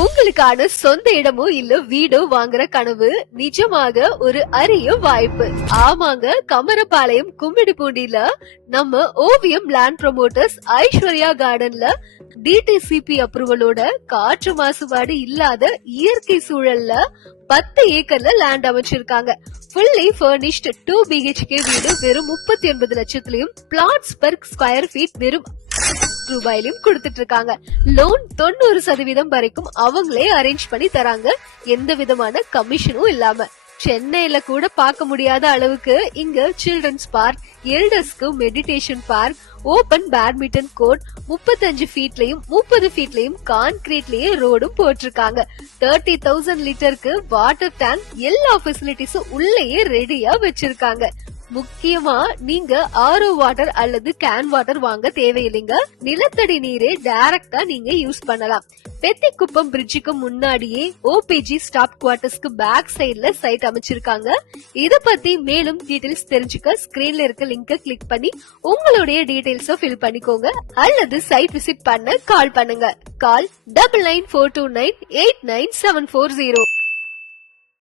உங்களுக்கான சொந்த இடமோ இல்ல வீடோ வாங்குற கனவு நிஜமாக ஒரு அரிய வாய்ப்பு. ஆமாங்க, கமரபாளையம் கும்மிடிப்பூண்டியில நம்ம ஓவியம் லேண்ட் ப்ரமோட்டர்ஸ் ஐஸ்வர்யா கார்டன்ல டிடிசிபி அப்ரூவலோட காற்று மாசுபாடு இல்லாத இயற்கை சூழல்ல 10 ஏக்கர்ல லேண்ட் அமைச்சிருக்காங்க. ஃபுல்லி ஃபர்னிஷ்ட் 2 BHK வீடு வெறும் 39 லட்சத்திலையும், பிளாட்ஸ் பெர் ஸ்கொயர் ஃபீட் வெறும் ரூபாயிலும் கொடுத்துட்டு இருக்காங்க. லோன் 90% வரைக்கும் அவங்களே அரேஞ்ச் பண்ணி தராங்க, எந்த விதமான கமிஷனும் இல்லாம. சென்னையில கூட பார்க்க முடியாத அளவுக்கு இங்க சில்ட்ரன்ஸ் பார்க், எல்டர்ஸ்க்கு meditation park, open badminton court, 35 ஃபீட்லயும் 30 ஃபீட்லயும் கான்கிரீட்லயே ரோடும் போட்டிருக்காங்க. 30,000 லிட்டருக்கு வாட்டர் டேங்க், எல்லா ஃபெசிலிட்டிஸும் உள்ளேயே ரெடியா வச்சிருக்காங்க. முக்கியமா நீங்க ஆரோ வாட்டர் அல்லது கேன் வாட்டர் வாங்க தேவையில்லைங்க. நிலத்தடி நீரே டைரக்டா நீங்க யூஸ் பண்ணலாம். பெத்திக்குப்பம் பிரிட்ஜுக்கு முன்னாடியே ஓபிஜி ஸ்டாப் குவார்டர்ஸ்க்கு பேக் சைடுல சைட் அமைச்சிருக்காங்க. இத பத்தி மேலும் டீடைல்ஸ் தெரிஞ்சுக்க ஸ்கிரீன்ல இருக்க லிங்கை கிளிக் பண்ணி உங்களுடைய டீடைல்ஸ ஃபில் பண்ணிக்கோங்க அல்லது சைட் விசிட் பண்ண கால் பண்ணுங்க. கால் 9942989740.